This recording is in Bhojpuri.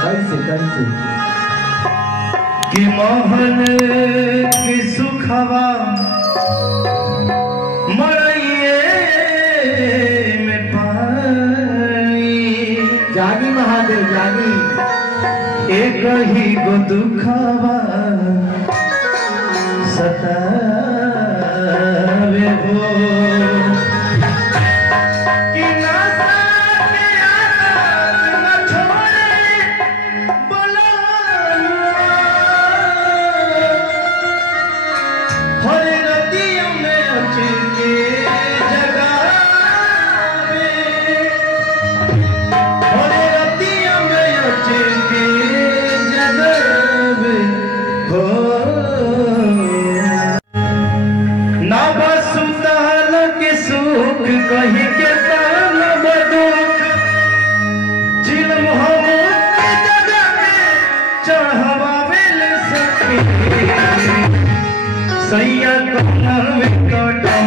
कैसे कैसे कि मोहन की सुखवा मड़इए में पाई जागी महादेव जागी एक ही गो दुखवा सतावे हो कि ना साथे आदत न छोड़े बोलनुआ हर रतियों में अचके जगावे हर रतियों में अचके जगावे हो ना बसुताल के सुख कही के तान बदुख जिलम हम के जगह में चढ़ावेल सखी सैया कमर में कटम